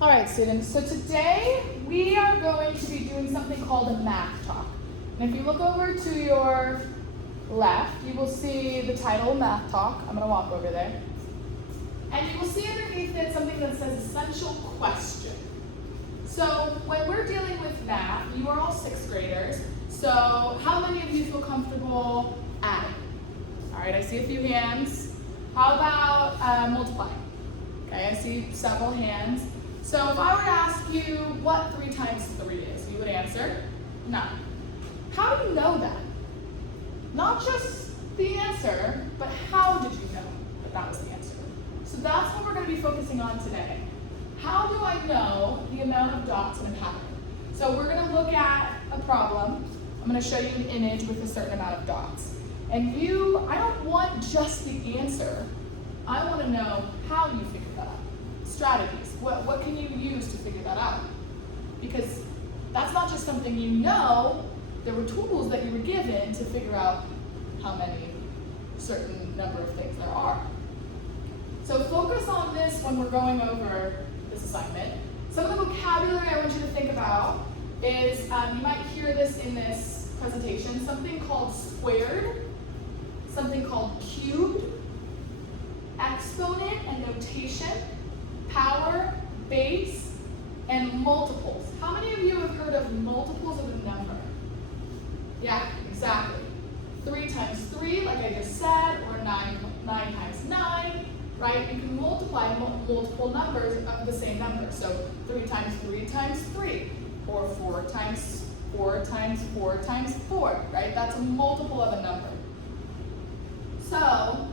All right, students, so today we are going to be doing something called a math talk. And if you look over to your left, you will see the title, Math Talk. I'm going to walk over there. And you will see underneath it something that says Essential Question. So when we're dealing with math, you are all sixth graders, so how many of you feel comfortable adding? All right, I see a few hands. How about multiplying? Okay, I see several hands. So if I were to ask you what 3 times 3 is, you would answer 9. How do you know that? Not just the answer, but how did you know that that was the answer? So that's what we're going to be focusing on today. How do I know the amount of dots in a pattern? So we're going to look at a problem. I'm going to show you an image with a certain amount of dots. And I don't want just the answer. I want to know how you figured that out. Strategies. What can you use to figure that out? Because that's not just something you know. There were tools that you were given to figure out how many certain number of things there are. So focus on this when we're going over this assignment. Some of the vocabulary I want you to think about is, you might hear this in this presentation, something called squared, something called cubed, exponent and notation, power, base, and multiples. How many of you have heard of multiples of a number? Yeah, exactly. 3 times 3, like I just said, or 9 times 9, right? You can multiply multiple numbers of the same number. So 3 times 3 times 3, or 4 times 4 times 4 times 4, right? That's a multiple of a number. So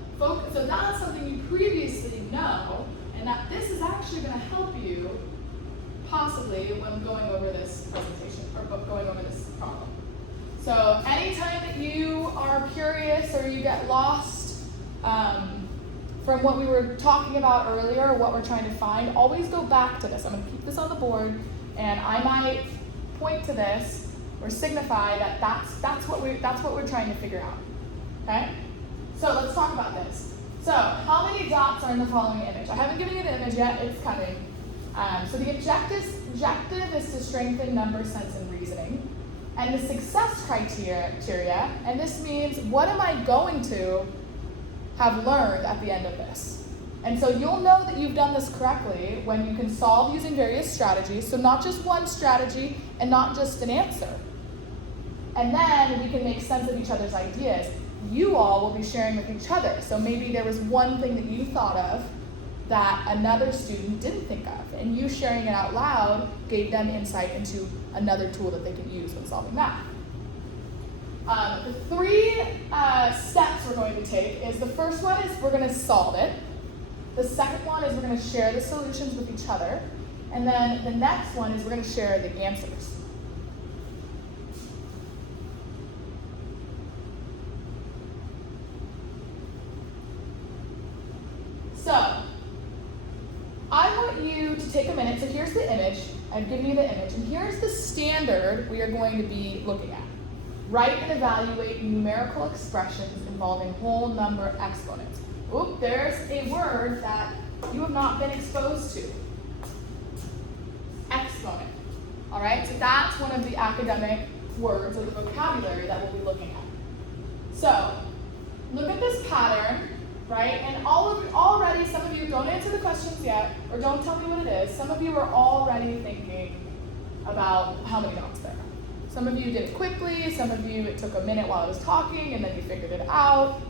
that's something you previously know, and that this is actually going to help you possibly when going over this presentation, or going over this problem. So anytime that you are curious or you get lost from what we were talking about earlier, or what we're trying to find, always go back to this. I'm going to keep this on the board, and I might point to this or signify that that's what we're trying to figure out. Okay? So let's talk about this. So how many dots are in the following image? I haven't given you the image yet, it's coming. So the objective is to strengthen number sense and reasoning. And the success criteria, and this means what am I going to have learned at the end of this? And so you'll know that you've done this correctly when you can solve using various strategies. So not just one strategy and not just an answer. And then we can make sense of each other's ideas. You all will be sharing with each other. So maybe there was one thing that you thought of that another student didn't think of, and you sharing it out loud gave them insight into another tool that they can use when solving math. The 3 steps we're going to take is, the first one is we're going to solve it. The second one is we're going to share the solutions with each other. And then the next one is we're going to share the answers. So, I want you to take a minute. So here's the image. I've given you the image. And here's the standard we are going to be looking at. Write and evaluate numerical expressions involving whole number exponents. Oop, there's a word that you have not been exposed to. Exponent. All right, so that's one of the academic words or the vocabulary that we'll be looking at. So, look at this pattern. Right? And already, some of you, don't answer the questions yet, or don't tell me what it is. Some of you are already thinking about how many dots there are. Some of you did it quickly, some of you, it took a minute while I was talking, and then you figured it out.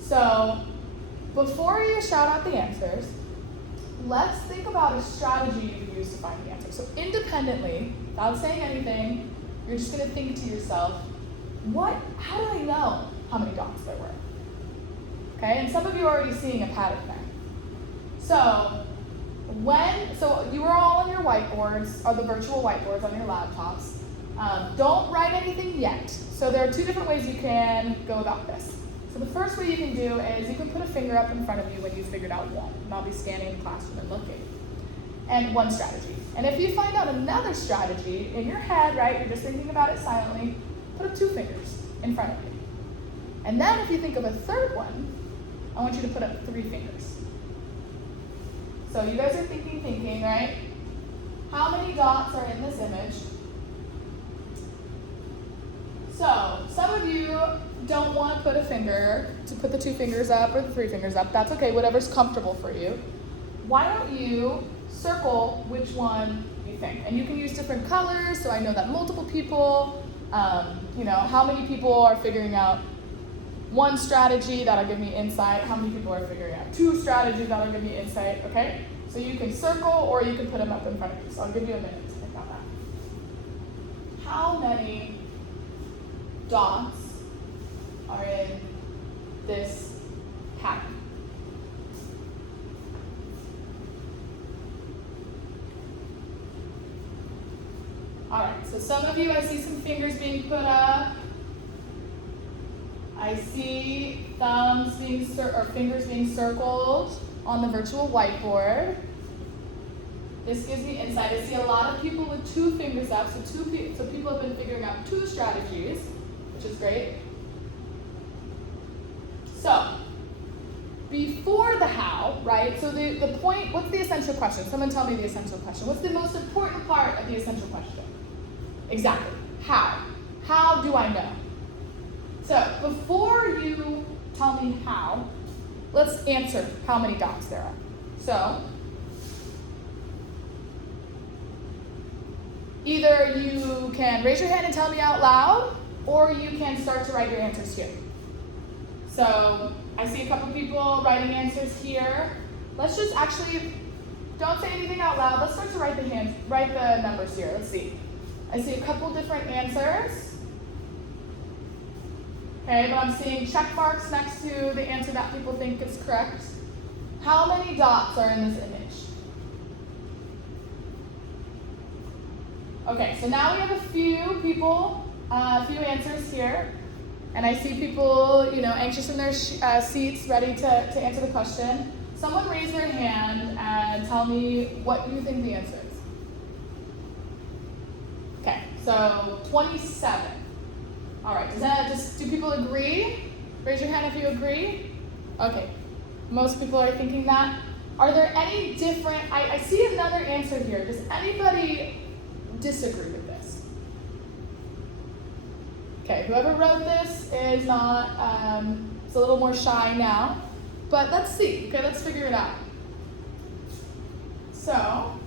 So, before you shout out the answers, let's think about a strategy you could use to find the answer. So independently, without saying anything, you're just going to think to yourself, how do I know how many dots there were? Okay, and some of you are already seeing a pattern there. So you are all on your whiteboards, or the virtual whiteboards on your laptops. Don't write anything yet. So there are 2 different ways you can go about this. So the first way you can do is you can put a finger up in front of you when you've figured out one. And I'll be scanning the classroom and looking. And one strategy. And if you find out another strategy in your head, right, you're just thinking about it silently, put up 2 fingers in front of you. And then if you think of a third one, I want you to put up 3 fingers. So you guys are thinking, right? How many dots are in this image? So some of you don't want to put the 2 fingers up or the 3 fingers up. That's okay, whatever's comfortable for you. Why don't you circle which one you think? And you can use different colors, so I know that multiple people, how many people are figuring out 1 strategy that'll give me insight, how many people are figuring out 2 strategies that'll give me insight, okay? So you can circle or you can put them up in front of you. So I'll give you a minute to think about that. How many dots are in this pattern? All right, so some of you, I see some fingers being put up. I see fingers being circled on the virtual whiteboard. This gives me insight. I see a lot of people with 2 fingers up, so people have been figuring out 2 strategies, which is great. So, before the how, right? So the point, what's the essential question? Someone tell me the essential question. What's the most important part of the essential question? Exactly. How? How do I know? So before you tell me how, let's answer how many dots there are. So either you can raise your hand and tell me out loud, or you can start to write your answers here. So I see a couple people writing answers here. Let's just don't say anything out loud. Let's start to write the numbers here. Let's see. I see a couple different answers. Okay, but I'm seeing check marks next to the answer that people think is correct. How many dots are in this image? Okay, so now we have a few people, a few answers here. And I see people, anxious in their seats, ready to answer the question. Someone raise their hand and tell me what you think the answer is. Okay, so 27. All right, do people agree? Raise your hand if you agree. Okay, most people are thinking that. Are there any different, I see another answer here. Does anybody disagree with this? Okay, whoever wrote this is not, it's a little more shy now, but let's see, okay, let's figure it out. So,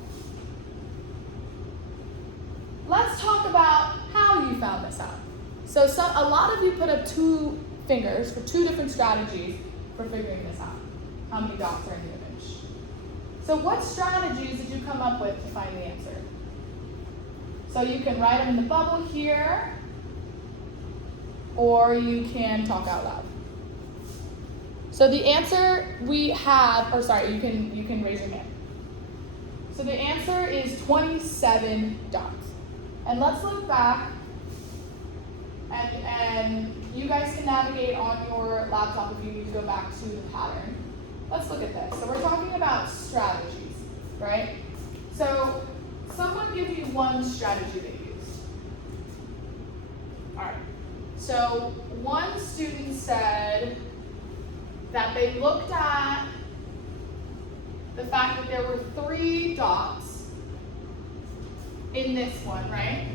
let's talk about how you found this out. So a lot of you put up 2 fingers for 2 different strategies for figuring this out. How many dots are in the image? So what strategies did you come up with to find the answer? So you can write them in the bubble here, or you can talk out loud. So the answer we have, you can raise your hand. So the answer is 27 dots. And let's look back, and you guys can navigate on your laptop if you need to go back to the pattern. Let's look at this. So we're talking about strategies, right? So someone give you 1 strategy they used. All right. So one student said that they looked at the fact that there were 3 dots in this one, right?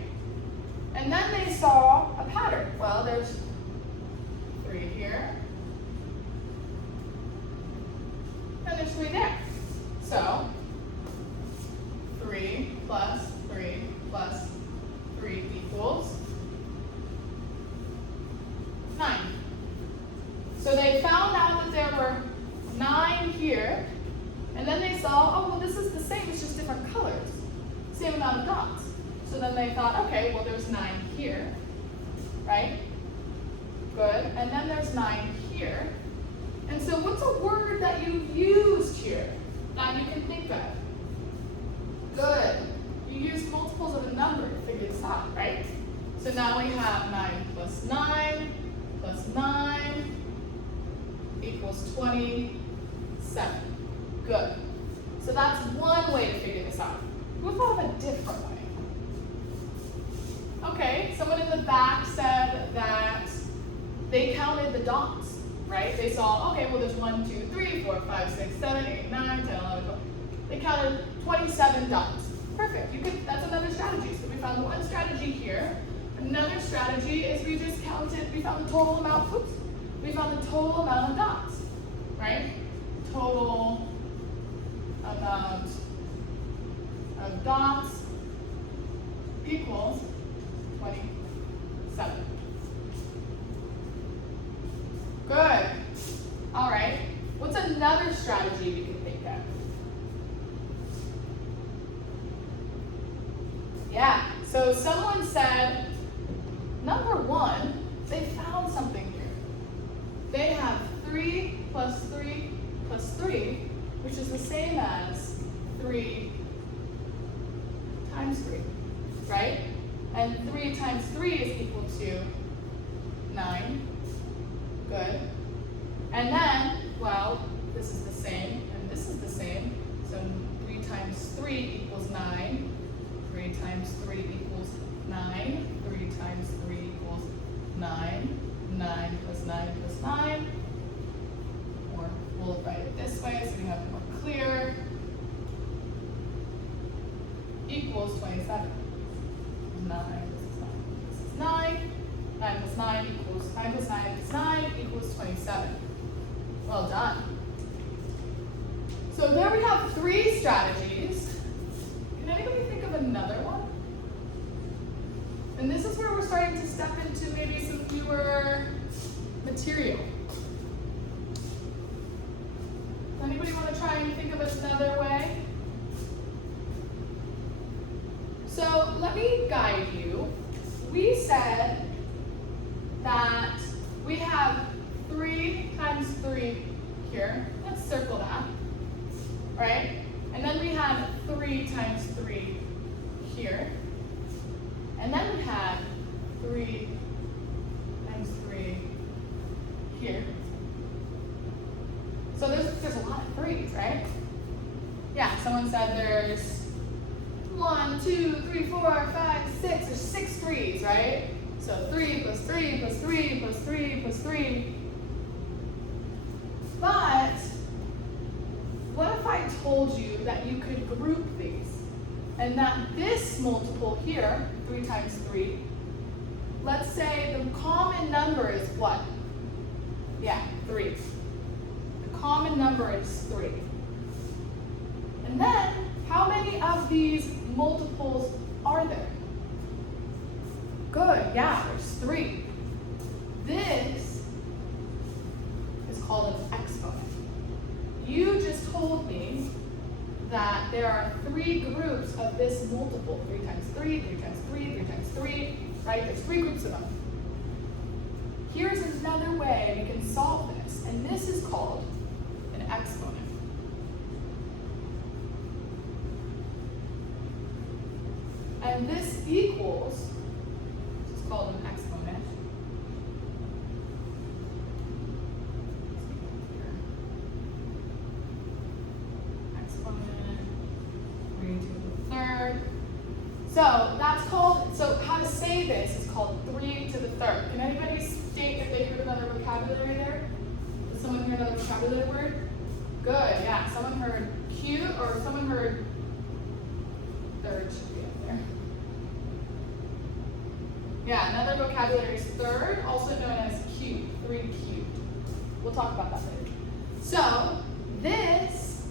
And then they saw a pattern. Well, there's 3 here, and there's 3 there. So 3 plus 3 plus 3 equals 9. So they found out that there were 9 here, and then they saw, oh, well, this is the same, it's just different colors. Same amount of dots. So then they thought, okay, well, there's 9 here, right? Good. And then there's 9 here. And so what's a word that you used here that you can think of? Good. You used multiples of a number to figure this out, right? So now we have 9 plus 9 plus 9 equals 27. Good. So that's one way to figure this out. What about a different way? Okay, someone in the back said that they counted the dots, right? They saw, okay, well, there's 1, 2, 3, 4, 5, 6, 7, 8, 9, 10, 11, 12. they counted 27 dots. Perfect. That's another strategy. So we found one strategy here. Another strategy is we just counted, we found the total amount, we found the total amount of dots, right? Total amount of dots equals 27. Good. All right. What's another strategy we can think of? Yeah. So someone said, number one, they found something here. They have 3 plus 3 plus 3, which is the same as 3 times 3, right? And 3 times 3 is equal to 9. Good. And then, well, this is the same, and this is the same. So 3 times 3 equals 9. 3 times 3 equals 9. 3 times 3 equals 9. 9 plus 9 plus 9. Or we'll write it this way so we have it more clear. Equals 27. 9, this is 9. This is 9. 9 plus 9 equals 9 plus 9 plus 9 equals 27. Well done. So there we have 3 strategies. Can anybody think of another one? And this is where we're starting to step into maybe some newer material. Anybody want to try and think of another way? So let me guide you. We said that we have 3 times 3 here. Let's circle that, right? And then we have 3 times 3 here. And then we have 3 times 3 here. So there's a lot of 3's, right? Yeah, someone said there's 1, 2, 3, 4, 5, 6. There's 6 3's, right? So 3 plus 3 plus 3 plus 3 plus 3. But what if I told you that you could group these? And that this multiple here, 3 times 3, let's say the common number is what? Yeah, 3. The common number is 3. And then, how many of these multiples are there? Good, yeah, there's 3. This is called an exponent. You just told me that there are 3 groups of this multiple. 3 times 3, 3 times 3, 3 times 3, right? There's 3 groups of them. Here's another way we can solve this, and this is called an exponent. And this equals, this is called an exponent. Exponent, 3 to the 3rd. So that's called, so how to say this is called 3 to the 3rd. Can anybody state if they heard another vocabulary there? Did someone hear another vocabulary word? Good, yeah. Someone heard cute, or someone heard third should be up there. Yeah, another vocabulary is third, also known as cute, 3 cubed. We'll talk about that later. So this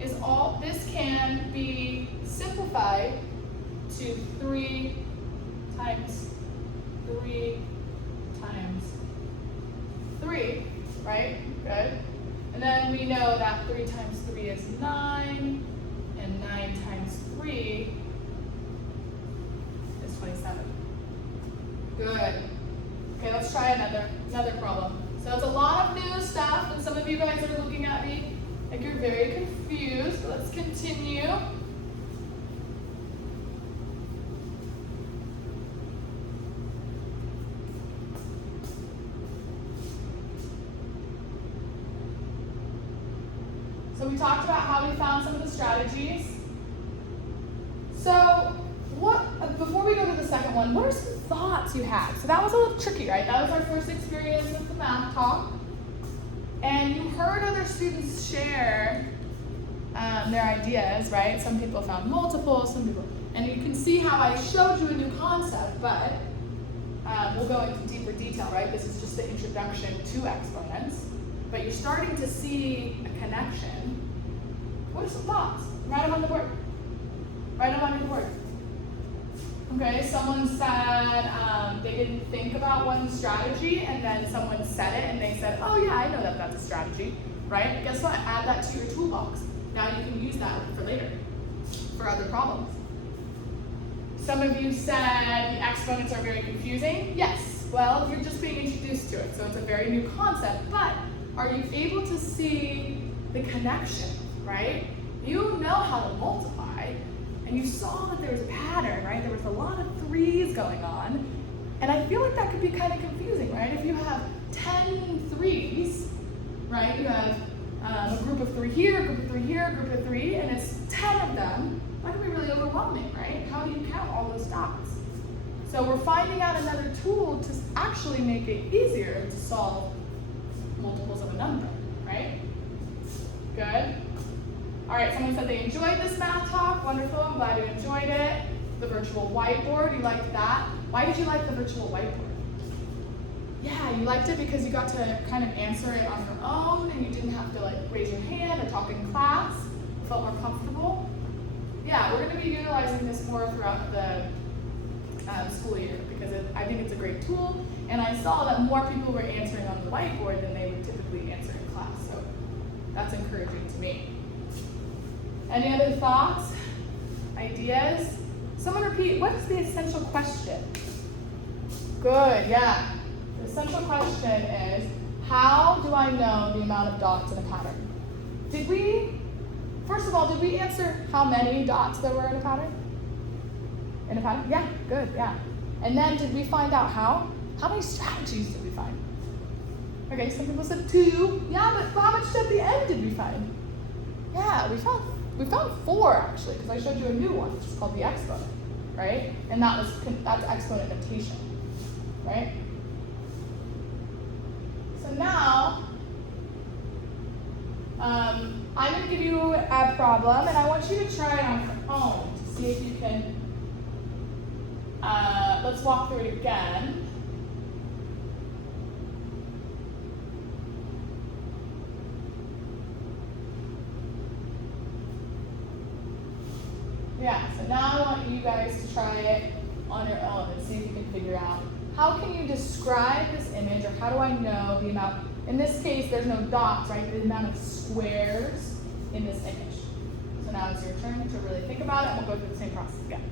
is all, this can be simplified to 3 times 3 times 3, right? Good. And then we know that 3 times 3 is 9, and 9 times 3 is 27. Good. Okay, let's try another problem. So it's a lot of new stuff, and some of you guys are looking at me like you're very confused. Let's continue. So we talked about how we found some of the strategies. So before we go to the second one, what are some thoughts you had? So that was a little tricky, right? That was our first experience with the math talk. And you heard other students share their ideas, right? Some people found multiple, some people, and you can see how I showed you a new concept, but we'll go into deeper detail, right? This is just the introduction to exponents, but you're starting to see a connection. What are some thoughts? Write them on the board. Write them on your board. Okay, someone said they didn't think about one strategy, and then someone said it, and they said, oh yeah, I know that that's a strategy, right? Guess what? Add that to your toolbox. Now you can use that for later, for other problems. Some of you said the exponents are very confusing. Yes, well, you're just being introduced to it, so it's a very new concept, but are you able to see the connection, right? You know how to multiply, and you saw that there was a pattern, right? There was a lot of threes going on, and I feel like that could be kind of confusing, right? If you have 10 threes, right? You have a group of 3 here, a group of 3 here, a group of 3, and it's 10 of them. That can be really overwhelming, right? How do you count all those dots? So we're finding out another tool to actually make it easier to solve multiples of a number, right? Good. All right, someone said they enjoyed this math talk. Wonderful, I'm glad you enjoyed it. The virtual whiteboard, you liked that. Why did you like the virtual whiteboard? Yeah, you liked it because you got to kind of answer it on your own and you didn't have to like raise your hand or talk in class. You felt more comfortable. Yeah, we're going to be utilizing this more throughout the school year because I think it's a great tool, and I saw that more people were answering on the whiteboard than they would typically answer in class, so that's encouraging to me. Any other thoughts, ideas? Someone repeat, what is the essential question? Good, yeah. The essential question is, how do I know the amount of dots in a pattern? First of all, did we answer how many dots there were in a pattern? In a pattern? Yeah, good, yeah. And then did we find out how? How many strategies did we find? Okay, some people said 2. Yeah, but how much at the end did we find? Yeah, we found 4 actually, because I showed you a new one, which is called the exponent, right? And that's exponent notation, right? So now, I'm going to give you a problem, and I want you to try it on your own to see if you can, let's walk through it again. Yeah, so now I want you guys to try it on your own and see if you can figure out how can you describe this image, or how do I know the amount, in this case there's no dots, right, the amount of squares in this image. So now it's your turn to really think about it, and we'll go through the same process again.